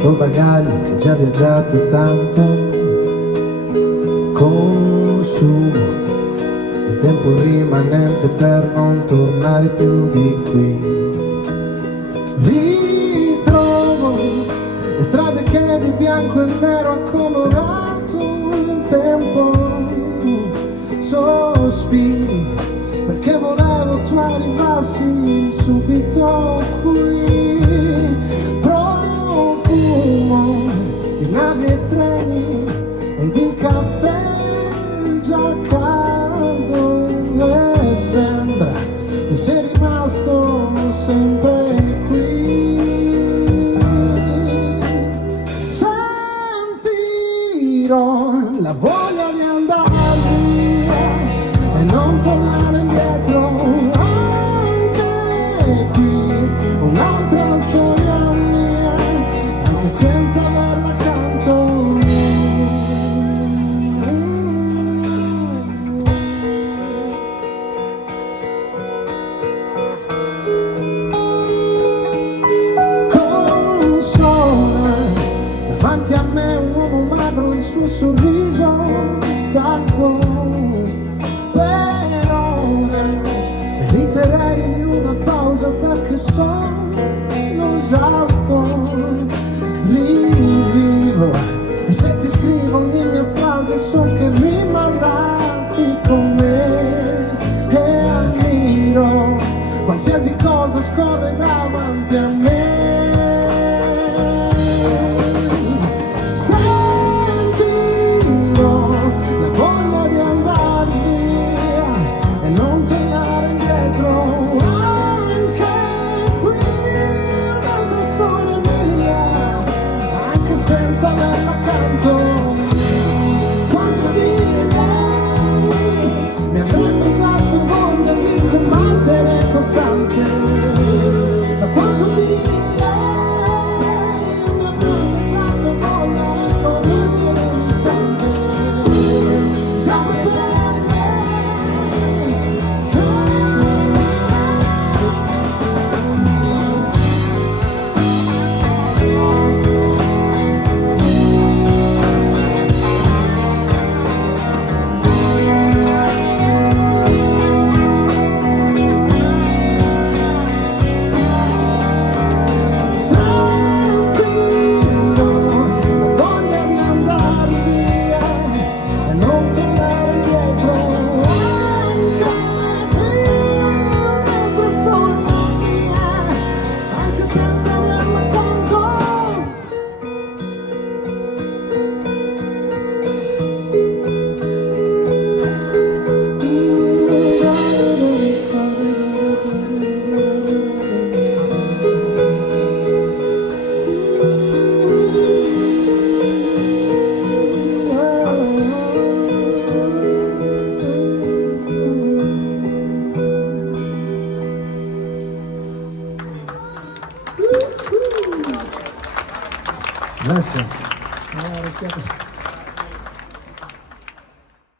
sto bagaglio che già viaggiato tanto, consumo il tempo rimanente per non tornare più di qui. Ritrovo le strade che di bianco e nero ha colorato il tempo, sospiri perché volevo tu arrivassi subito qui. Profumo di navi e treni ed il caffè già caldo, e sembra di sei rimasto sempre qui. Sentirò la voglia di andare via e non tornare indietro. Anche qui un'altra storia mia, anche senza averla accanto. Consola davanti a me un uomo magro, il suo sorriso stanco. Per ore meriterei una pausa perché sono esausto. Rivivo e se ti scrivo ogni mia frase so che rimarrà qui con me. E ammiro qualsiasi cosa scorre davanti a me. Sentirò la voglia di andare via e non tornare indietro. Anche qui un'altra storia mia, anche senza averla accanto. Quanto di lei mi avrebbe dato voglia di combattere costante. Ma quanto di lei mi avrebbe dato voglia di correggere l'istante. Sempre per me. Sentirò la voglia di andare via e non tornare indietro. Anche qui un'altra storia mia, anche senza averla accanto. Gracias.